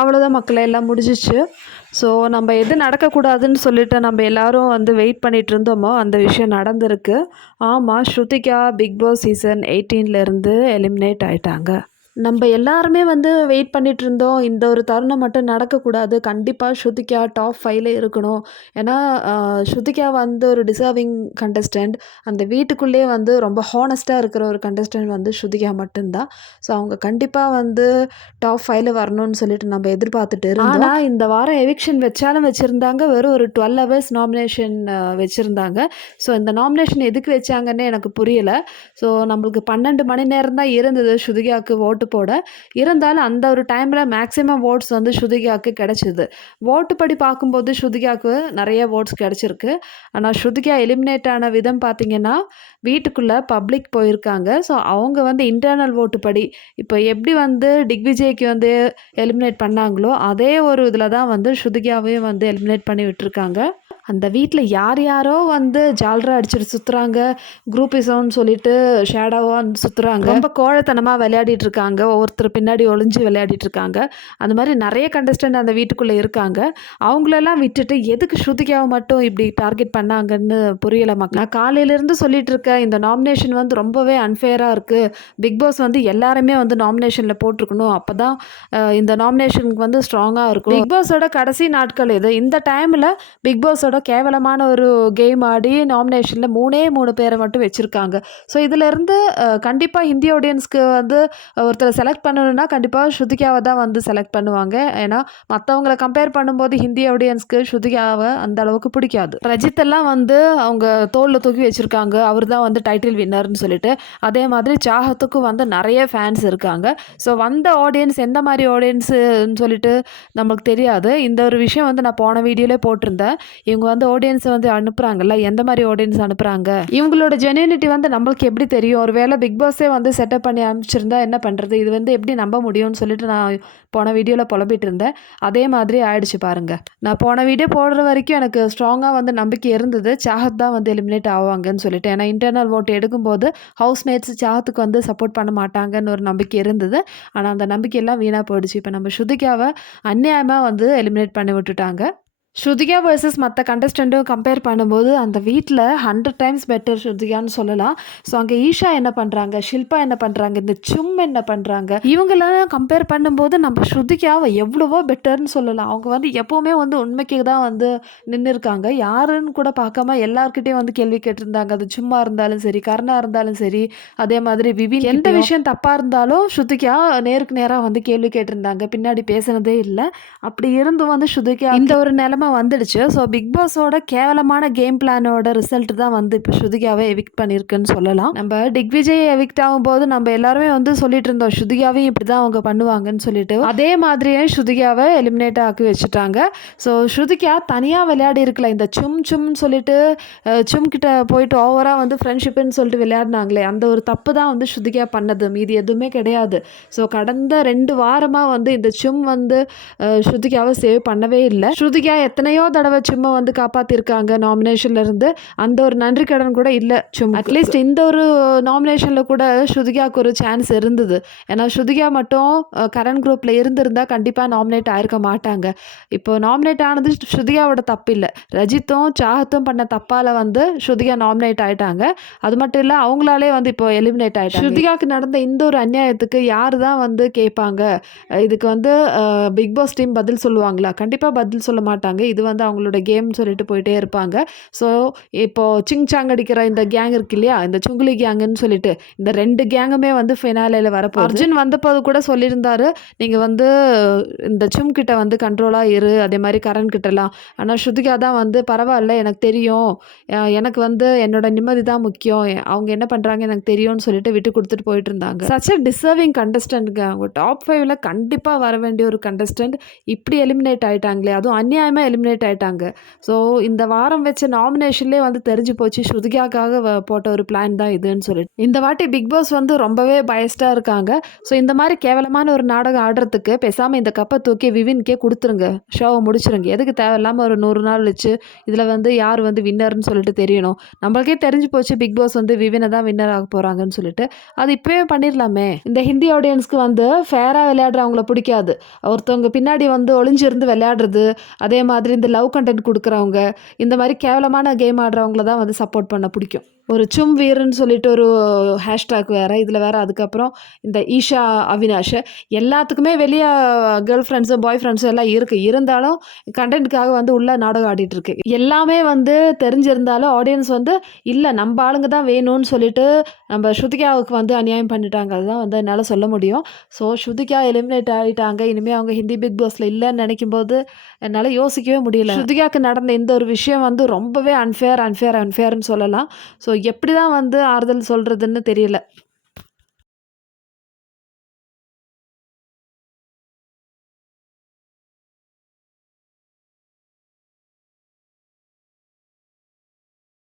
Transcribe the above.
அவ்வளோதான் மக்களே, எல்லாம் முடிஞ்சிச்சு. ஸோ நம்ம எது நடக்கக்கூடாதுன்னு சொல்லிட்டு நம்ம எல்லாரும் வந்து வெயிட் பண்ணிட்டு இருந்தோமோ அந்த விஷயம் நடந்திருக்கு. ஆமாம், ஸ்ருதிகா பிக் பாஸ் சீசன் 18லேருந்து எலிமினேட் ஆயிட்டாங்க. நம்ம எல்லாருமே வந்து வெயிட் பண்ணிட்டு இருந்தோம். இந்த ஒரு தருணம் மட்டும் நடக்கக்கூடாது. கண்டிப்பாக ஸ்ருதிகா டாப் 5ல இருக்கணும். ஏன்னா ஸ்ருதிகா வந்து ஒரு டிசர்விங் கண்டஸ்டன்ட். அந்த வீட்டுக்குள்ளேயே வந்து ரொம்ப ஹானஸ்ட்டாக இருக்கிற ஒரு கண்டஸ்டன்ட் வந்து ஸ்ருதிகா மட்டும்தான். ஸோ அவங்க கண்டிப்பாக வந்து டாப் 5ல வரணும்னு சொல்லிட்டு நம்ம எதிர்பார்த்துட்டு இருந்தோம். ஆனால் இந்த வாரம் எவிக்ஷன் வச்சாலும் வச்சுருந்தாங்க. வெறும் ஒரு 12 ஹவர்ஸ் நாமினேஷன் வச்சுருந்தாங்க. ஸோ இந்த நாமினேஷன் எதுக்கு வச்சாங்கன்னு எனக்கு புரியல. ஸோ நம்மளுக்கு 12 மணி நேரம் தான் இருந்தது ஸ்ருதிகாவுக்கு ஓட்டு போட. இருந்தாலும் அந்த ஒரு டைமில் மேக்ஸிமம் ஓட்ஸ் வந்து ஸ்ருதிகாவுக்கு கிடச்சிது. ஓட்டு படி பார்க்கும்போது ஸ்ருதிகாவுக்கு நிறைய ஓட்ஸ் கிடச்சிருக்கு. ஆனால் ஸ்ருதிகா எலிமினேட் ஆன விதம் பார்த்திங்கன்னா, வீட்டுக்குள்ளே பப்ளிக் போயிருக்காங்க. ஸோ அவங்க வந்து இன்டர்னல் ஓட்டு படி இப்போ எப்படி வந்து திக்விஜய்க்கு வந்து எலிமினேட் பண்ணாங்களோ அதே ஒரு இதில் தான் வந்து ஸ்ருதிகாவையும் வந்து எலிமினேட் பண்ணி விட்டுருக்காங்க. அந்த வீட்டில் யார் யாரோ வந்து ஜால்ரா அடிச்சுட்டு சுற்றுறாங்க, குரூப்பிசம்னு சொல்லிட்டு ஷேடோவாக சுற்றுறாங்க, ரொம்ப கோழைத்தனமாக விளையாடிட்டு இருக்காங்க, ஒவ்வொருத்தர் பின்னாடி ஒளிஞ்சு விளையாடிட்டு இருக்காங்க. அந்த மாதிரி நிறைய கண்டஸ்டன்ட் அந்த வீட்டுக்குள்ளே இருக்காங்க. அவங்களெல்லாம் விட்டுட்டு எதுக்கு ஸ்ருதிகாவை மட்டும் இப்படி டார்கெட் பண்ணாங்கன்னு புரியல மக்கள். நான் காலையிலேருந்து சொல்லிட்டு இருக்கேன், இந்த நாமினேஷன் வந்து ரொம்பவே அன்ஃபேராக இருக்குது. பிக் பாஸ் வந்து எல்லாருமே வந்து நாமினேஷனில் போட்டிருக்கணும். அப்போ தான் இந்த நாமினேஷனுக்கு வந்து ஸ்ட்ராங்காக இருக்கும். பிக் பாஸோட கடைசி நாட்கள் இது. இந்த டைமில் பிக் பாஸோட கேவலமான ஒரு கேம் ஆடி நாமினேஷனில் 3 பேரை மட்டும் வச்சுருக்காங்க. ஸோ இதிலேருந்து கண்டிப்பாக இந்திய ஆடியன்ஸ்க்கு வந்து ஒருத்தரை செலக்ட் பண்ணணுன்னா கண்டிப்பாக ஸ்ருதிகாவை தான் வந்து செலக்ட் பண்ணுவாங்க. ஏன்னா மற்றவங்களை கம்பேர் பண்ணும்போது ஹிந்தி ஆடியன்ஸ்க்கு ஸ்ருதிகாவை அந்த அளவுக்கு பிடிக்காது. ரஜித் எல்லாம் வந்து அவங்க தோளில் தூக்கி வச்சுருக்காங்க, அவர் தான் வந்து டைட்டில் வின்னர்னு சொல்லிட்டு. அதே மாதிரி சாஹத்துக்கும் வந்து நிறைய ஃபேன்ஸ் இருக்காங்க. ஸோ வந்த ஆடியன்ஸ் எந்த மாதிரி ஆடியன்ஸுன்னு சொல்லிட்டு நமக்கு தெரியாது. இந்த ஒரு விஷயம் வந்து நான் போன வீடியோலே போட்டிருந்தேன். இவங்க வந்து ஆடியன்ஸை வந்து அனுப்புகிறாங்கல்ல, எந்த மாதிரி ஆடியன்ஸ் அனுப்புகிறாங்க, இவங்களோட ஜென்யூனிட்டி வந்து நம்மளுக்கு எப்படி தெரியும்? ஒரு வேளை பிக் பாஸே வந்து செட்டப் பண்ணி அனுப்பிச்சிருந்தா என்ன பண்ணுறது? இது வந்து எப்படி நம்ப முடியும்னு சொல்லிட்டு நான் போன வீடியோவில் புலம்பிட்டு இருந்தேன். அதே மாதிரி ஆயிடுச்சு பாருங்கள். நான் போன வீடியோ போடுற வரைக்கும் எனக்கு ஸ்ட்ராங்காக வந்து நம்பிக்கை இருந்தது, சாஹத் தான் வந்து எலிமினேட் ஆவாங்கன்னு சொல்லிட்டு. ஏன்னா இன்டர்னல் ஓட்டு எடுக்கும்போது ஹவுஸ்மேட்ஸ் சாஹத்துக்கு வந்து சப்போர்ட் பண்ண மாட்டாங்கன்னு ஒரு நம்பிக்கை இருந்தது. ஆனால் அந்த நம்பிக்கையெல்லாம் வீணாக போயிடுச்சு. இப்போ நம்ம ஸ்ருதிகாவை அநியாயமாக வந்து எலிமினேட் பண்ணி விட்டுட்டாங்க. ஸ்ருதிகா வர்சஸ் மற்ற கண்டஸ்டண்ட்டும் கம்பேர் பண்ணும்போது அந்த வீட்டில் 100 டைம்ஸ் பெட்டர் ஸ்ருதிகான்னு சொல்லலாம். ஸோ அங்கே ஈஷா என்ன பண்ணுறாங்க, ஷில்பா என்ன பண்ணுறாங்க, இந்த சும் என்ன பண்ணுறாங்க, இவங்களெல்லாம் கம்பேர் பண்ணும்போது நம்ம ஸ்ருதிகாவை எவ்வளவோ பெட்டர்னு சொல்லலாம். அவங்க வந்து எப்போவுமே வந்து உண்மைக்கு தான் வந்து நின்று இருக்காங்க. யாருன்னு கூட பார்க்காம எல்லாருக்கிட்டையும் வந்து கேள்வி கேட்டிருந்தாங்க. அது சும்மா இருந்தாலும் சரி, கருணா இருந்தாலும் சரி, அதே மாதிரி விவின் எந்த விஷயம் தப்பாக இருந்தாலும் ஸ்ருதிகா நேருக்கு நேராக வந்து கேள்வி கேட்டிருந்தாங்க. பின்னாடி பேசுனதே இல்லை. அப்படி இருந்தும் வந்து ஸ்ருதிகா இந்த ஒரு நிலைமை வந்துடுச்சு. ஸோ பிக் பாஸோட கேவலமான கேம் பிளானோட ரிசல்ட் தான் வந்து இப்போ ஸ்ருதிகாவை எவிக்ட் பண்ணியிருக்குன்னு சொல்லலாம். நம்ம திக்விஜய் எவிக்ட் ஆகும்போது நம்ம எல்லாருமே வந்து சொல்லிட்டு இருந்தோம், ஸ்ருதிகாவையும் இப்படி தான் அவங்க பண்ணுவாங்கன்னு சொல்லிட்டு. அதே மாதிரியே ஸ்ருதிகாவை எலிமினேட் ஆக்கி வச்சுட்டாங்க. ஸோ ஸ்ருதிகா தனியாக விளையாடி இருக்கல, இந்த சும்னு சொல்லிட்டு சும் கிட்ட போயிட்டு ஓவராக வந்து ஃப்ரெண்ட்ஷிப்புன்னு சொல்லிட்டு விளையாடினாங்களே, அந்த ஒரு தப்பு தான் வந்து ஸ்ருதிகா பண்ணது, மீதி எதுவுமே கிடையாது. ஸோ கடந்த 2 வாரமாக வந்து இந்த சும் வந்து ஸ்ருதிகாவை சேவ் பண்ணவே இல்லை. ஸ்ருதிகா எத்தனையோ தடவை சும்மா வந்து காப்பாற்றிருக்காங்க நாமினேஷன்ல இருந்து. அந்த ஒரு நன்றி கடன் கூட இல்லை சும். அட்லீஸ்ட் இந்த ஒரு நாமினேஷனில் கூட ஸ்ருதிகாவுக்கு ஒரு சான்ஸ் இருந்தது. ஏன்னா ஸ்ருதிகா மட்டும் கரண் குரூப்பில் இருந்திருந்தால் கண்டிப்பாக நாமினேட் ஆயிருக்க மாட்டாங்க. இப்போ நாமினேட் ஆனது ஸ்ருதிகாவோட தப்பு இல்லை, ரஜித்தும் சாஹத்தும் பண்ண தப்பால் வந்து ஸ்ருதிகா நாமினேட் ஆயிட்டாங்க. அது மட்டும் இல்லை, அவங்களாலே வந்து இப்போ எலிமினேட் ஆயிட்டாங்க. ஸ்ருதிகாவுக்கு நடந்த இந்த ஒரு அநியாயத்துக்கு யார் தான் வந்து கேட்பாங்க? இதுக்கு வந்து பிக் பாஸ் டீம் பதில் சொல்லுவாங்களா? கண்டிப்பாக பதில் சொல்ல மாட்டாங்க. இது வந்து அவங்களோட கேம் சொல்லிட்டு போயிட்டே இருப்பாங்க. ஸோ இப்போது சிங் சாங் அடிக்கிற இந்த கேங் இருக்கு இல்லையா, இந்த சுங்குலி கேங்குன்னு சொல்லிட்டு, இந்த 2 கேங்குமே வந்து ஃபினாலேயில் வரப்போ அர்ஜுன் வந்தபோது கூட சொல்லியிருந்தாரு, நீங்கள் வந்து இந்த சும் கிட்ட வந்து கண்ட்ரோலாக இரு, அதே மாதிரி கரண் கிட்டலாம். ஆனால் ஸ்ருதிகா தான் வந்து பரவாயில்ல, எனக்கு தெரியும், எனக்கு வந்து என்னோட நிம்மதி தான் முக்கியம், அவங்க என்ன பண்ணுறாங்க எனக்கு தெரியும்னு சொல்லிட்டு விட்டு கொடுத்துட்டு போயிட்டு இருந்தாங்க. சச் அ டிசர்விங் கண்டஸ்டன்ட்ங்க. அவங்க டாப் 5ல் கண்டிப்பாக வர வேண்டிய ஒரு கண்டஸ்டன்ட் இப்படி எலிமினேட் ஆகிட்டாங்களே, அதுவும் அநியாயமாக எலிமினேட் ஆயிட்டாங்க. ஸோ இந்த வாரம் வச்ச நாமினேஷன்லேயே வந்து தெரிஞ்சு போச்சு ஸ்ருதிகாக்காக போட்ட ஒரு பிளான் தான் இதுன்னு சொல்லிட்டு. இந்த வாட்டி பிக் பாஸ் வந்து ரொம்பவே பயஸ்டாக இருக்காங்க. ஸோ இந்த மாதிரி கேவலமான ஒரு நாடகம் ஆடுறதுக்கு பேசாமல் இந்த கப்பை தூக்கி விவின்கே கொடுத்துருங்க, ஷோவை முடிச்சிருங்க. எதுக்கு தேவையில்லாமல் ஒரு 100 நாள் வச்சு இதில் வந்து யார் வந்து வின்னர்னு சொல்லிட்டு தெரியணும். நம்மளுக்கே தெரிஞ்சு போச்சு பிக் பாஸ் வந்து விவினை தான் வின்னர் ஆக போகிறாங்கன்னு சொல்லிட்டு. அது இப்போவே பண்ணிடலாமே. இந்த ஹிந்தி ஆடியன்ஸ்க்கு வந்து ஃபேராக விளையாடுறவங்கள பிடிக்காது. ஒருத்தவங்க பின்னாடி வந்து ஒளிஞ்சிருந்து விளையாடுறது, அதே மாதிரி இந்த லவ் கண்டென்ட் கொடுக்குறவங்க, இந்த மாதிரி கேவலமான கேம் ஆடுறவங்கள தான் வந்து சப்போர்ட் பண்ண பிடிக்கும். ஒரு சும் வீருன்னு சொல்லிட்டு ஒரு ஹேஷ்டாக் வேறு இதில் வேறு. அதுக்கப்புறம் இந்த ஈஷா அவினாஷ் எல்லாத்துக்குமே வெளியே கேர்ள் ஃப்ரெண்ட்ஸும் பாய் ஃப்ரெண்ட்ஸும் எல்லாம் இருக்குது. இருந்தாலும் கண்டென்ட்டுக்காக வந்து உள்ள நாடகம் ஆடிட்டு இருக்கு. எல்லாமே வந்து தெரிஞ்சிருந்தாலும் ஆடியன்ஸ் வந்து இல்லை நம்ம ஆளுங்க தான் வேணும்னு சொல்லிட்டு நம்ம ஸ்ருதிகாவுக்கு வந்து அநியாயம் பண்ணிட்டாங்க. அதுதான் வந்து என்னால் சொல்ல முடியும். ஸோ ஸ்ருதிகா எலிமினேட் ஆகிட்டாங்க. இனிமேல் அவங்க ஹிந்தி பிக் பாஸில் இல்லைன்னு நினைக்கும் போது என்னால் யோசிக்கவே முடியல. ஸ்ருதிகாவுக்கு நடந்த இந்த ஒரு விஷயம் வந்து ரொம்பவே அன்ஃபேர்னு சொல்லலாம். ஸோ எப்படி தான் வந்து ஆறுதல் சொல்கிறதுன்னு தெரியல.